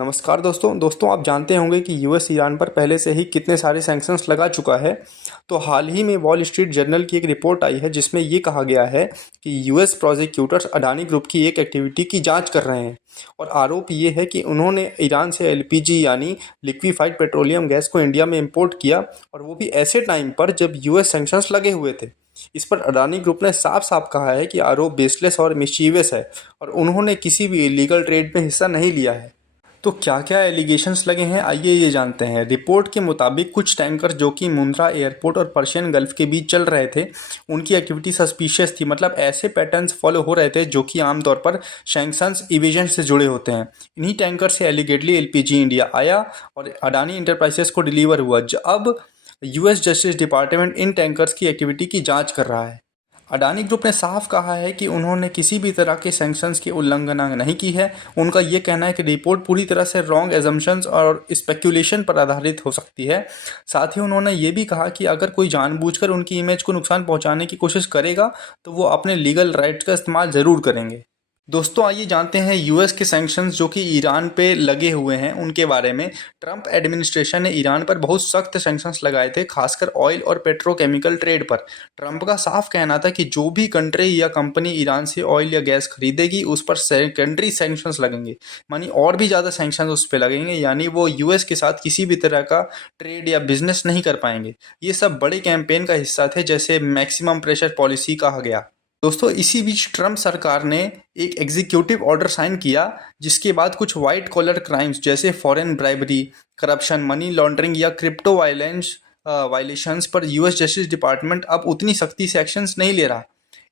नमस्कार दोस्तों आप जानते होंगे कि यूएस ईरान पर पहले से ही कितने सारे सैंक्शंस लगा चुका है। तो हाल ही में वॉल स्ट्रीट जर्नल की एक रिपोर्ट आई है जिसमें ये कहा गया है कि यूएस प्रोसिक्यूटर्स अडानी ग्रुप की एक एक्टिविटी की जांच कर रहे हैं और आरोप ये है कि उन्होंने ईरान से एलपीजी यानी लिक्विफाइड पेट्रोलियम गैस को इंडिया में इंपोर्ट किया और वो भी ऐसे टाइम पर जब यूएस सैंक्शंस लगे हुए थे। इस पर अडानी ग्रुप ने साफ साफ कहा है कि आरोप बेसलेस और मिस्चीवियस है और उन्होंने किसी भी इलीगल ट्रेड में हिस्सा नहीं लिया है। तो क्या क्या एलिगेशंस लगे हैं, आइए ये जानते हैं। रिपोर्ट के मुताबिक कुछ टैंकर जो कि मुंद्रा एयरपोर्ट और पर्शियन गल्फ के बीच चल रहे थे, उनकी एक्टिविटी सस्पिशियस थी। मतलब ऐसे पैटर्न्स फॉलो हो रहे थे जो कि आमतौर पर सैंक्शंस इवेजन से जुड़े होते हैं। इन्हीं टैंकर से एलिगेटली एलपीजी इंडिया आया और अडानी इंटरप्राइजेस को डिलीवर हुआ। अब US justice department in tankers की एक्टिविटी की जाँच कर रहा है। अडानी ग्रुप ने साफ कहा है कि उन्होंने किसी भी तरह के सैंक्शंस की उल्लंघना नहीं की है। उनका ये कहना है कि रिपोर्ट पूरी तरह से रॉन्ग एजम्पशंस और स्पेक्यूलेशन पर आधारित हो सकती है। साथ ही उन्होंने ये भी कहा कि अगर कोई जानबूझकर उनकी इमेज को नुकसान पहुंचाने की कोशिश करेगा तो वो अपने लीगल राइट्स का इस्तेमाल ज़रूर करेंगे। दोस्तों आइए जानते हैं यूएस के सैंक्शंस जो कि ईरान पे लगे हुए हैं उनके बारे में। ट्रंप एडमिनिस्ट्रेशन ने ईरान पर बहुत सख्त सैंक्शंस लगाए थे, खासकर ऑयल और पेट्रोकेमिकल ट्रेड पर। ट्रंप का साफ कहना था कि जो भी कंट्री या कंपनी ईरान से ऑयल या गैस खरीदेगी उस पर सेकेंडरी सैंक्शंस लगेंगे, मानी और भी ज़्यादा सैंक्शंस उस पर लगेंगे, यानी वो यूएस के साथ किसी भी तरह का ट्रेड या बिजनेस नहीं कर पाएंगे। ये सब बड़े कैंपेन का हिस्सा थे, जैसे मैक्सिमम प्रेशर पॉलिसी कहा गया। दोस्तों इसी बीच ट्रंप सरकार ने एक एग्जीक्यूटिव ऑर्डर साइन किया जिसके बाद कुछ वाइट कॉलर क्राइम्स जैसे foreign bribery, corruption, money laundering या क्रिप्टो वायलेशंस पर यूएस जस्टिस डिपार्टमेंट अब उतनी सख्ती से एक्शंस नहीं ले रहा।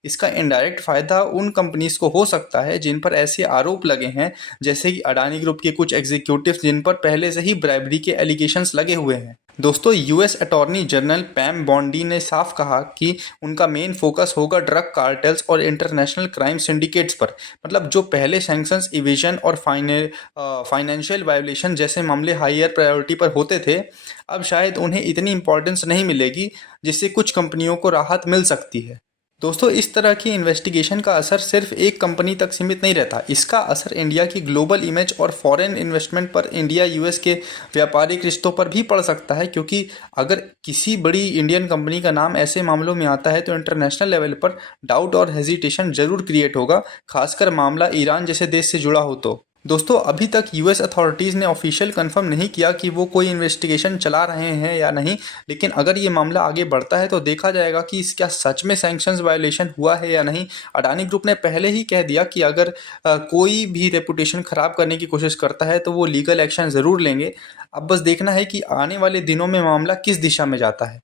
इसका इनडायरेक्ट फ़ायदा उन कंपनीज को हो सकता है जिन पर ऐसे आरोप लगे हैं, जैसे कि अडानी ग्रुप के कुछ एग्जीक्यूटिव्स जिन पर पहले से ही ब्राइबरी के एलिगेशंस लगे हुए हैं। दोस्तों यूएस अटॉर्नी जनरल पैम बॉन्डी ने साफ कहा कि उनका मेन फोकस होगा ड्रग कार्टेल्स और इंटरनेशनल क्राइम सिंडिकेट्स पर। मतलब जो पहले सैंक्शंस इवेजन और फाइनेंशियल वायलेशन जैसे मामले हायर प्रायोरिटी पर होते थे, अब शायद उन्हें इतनी इंपॉर्टेंस नहीं मिलेगी, जिससे कुछ कंपनियों को राहत मिल सकती है। दोस्तों इस तरह की इन्वेस्टिगेशन का असर सिर्फ एक कंपनी तक सीमित नहीं रहता। इसका असर इंडिया की ग्लोबल इमेज और फॉरेन इन्वेस्टमेंट पर, इंडिया यूएस के व्यापारिक रिश्तों पर भी पड़ सकता है, क्योंकि अगर किसी बड़ी इंडियन कंपनी का नाम ऐसे मामलों में आता है तो इंटरनेशनल लेवल पर डाउट और हेजिटेशन जरूर क्रिएट होगा, खासकर मामला ईरान जैसे देश से जुड़ा हो तो। दोस्तों अभी तक यूएस अथॉरिटीज़ ने ऑफिशियल कंफर्म नहीं किया कि वो कोई इन्वेस्टिगेशन चला रहे हैं या नहीं, लेकिन अगर ये मामला आगे बढ़ता है तो देखा जाएगा कि क्या सच में सैंक्शंस वायलेशन हुआ है या नहीं। अडानी ग्रुप ने पहले ही कह दिया कि अगर कोई भी रेपुटेशन ख़राब करने की कोशिश करता है तो वो लीगल एक्शन ज़रूर लेंगे। अब बस देखना है कि आने वाले दिनों में मामला किस दिशा में जाता है।